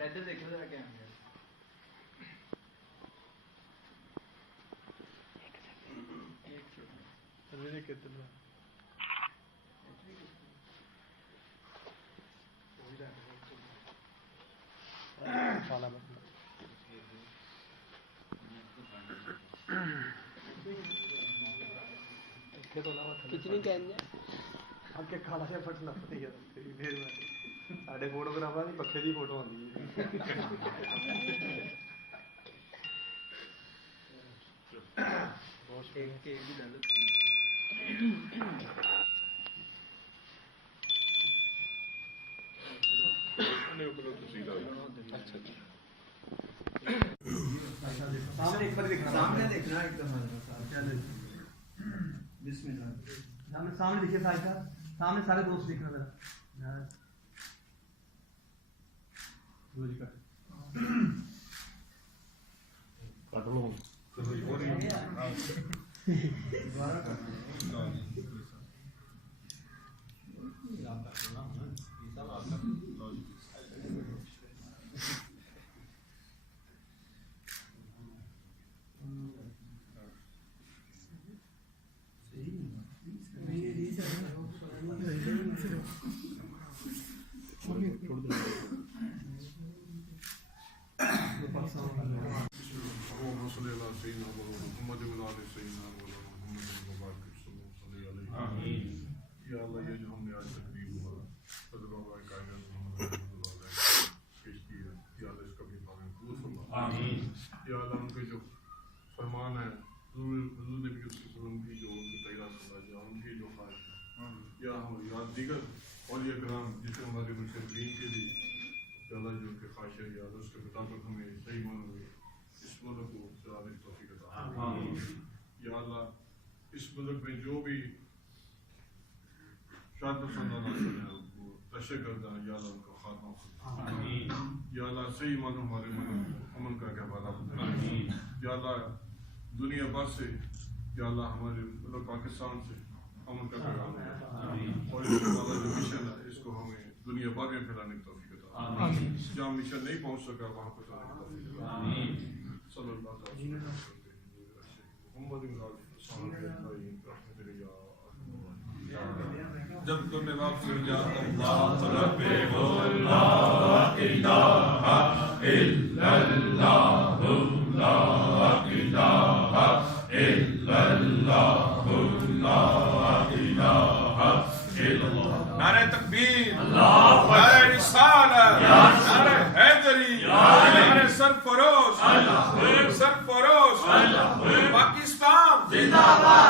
ادھر دیکھو ذرا کیا کتنی کہنے ساڈے فوٹوگرافر کی پکھے کی فوٹو آتی سامنے دیکھنا ایک دم سامنے دیکھیے سارے سامنے سارے دوست دیکھنا ذرا کٹ لو فرمان ہے حضور نبی صلی اللہ علیہ وسلم کی جو ان کی جو خواہش ہے یا ہم یا دیگر اولیاء کرام جسے ہمارے مشرقین کے لیے اللہ جو کہ خواہش ہے یا اس کے مطابق ہمیں صحیح معنوں میں اس ملک کو چلانے کی توفیق عطا فرمائے یا اللہ اس ملک میں جو بھی شاد پسند اللہ ہے وہ نشے کرتا ہے یا اللہ ان کا خاتمہ یا اللہ صحیح معنوں ہمارے ملک کو امن کا کہوانا یا اللہ دنیا بھر سے یا اللہ ہمارے ملک پاکستان سے امن کا پیغام ہے اور اس کو اللہ جو مشن ہے اس کو ہمیں دنیا بھر میں پھیلانے کی توفیق عطا جہاں مشن نہیں پہنچ سکا وہاں پہنچانے کی توفیق عطا صلی اللہ علیہ وسلم محمد جب تم نے واپس جا اللہ رب لا الہ الا اللہ لا الہ الا اللہ لا الہ الا اللہ نعرہ تکبیر نعرہ رسالت نعرہ حیدری نعرہ سرفروش پاکستان زندہ باد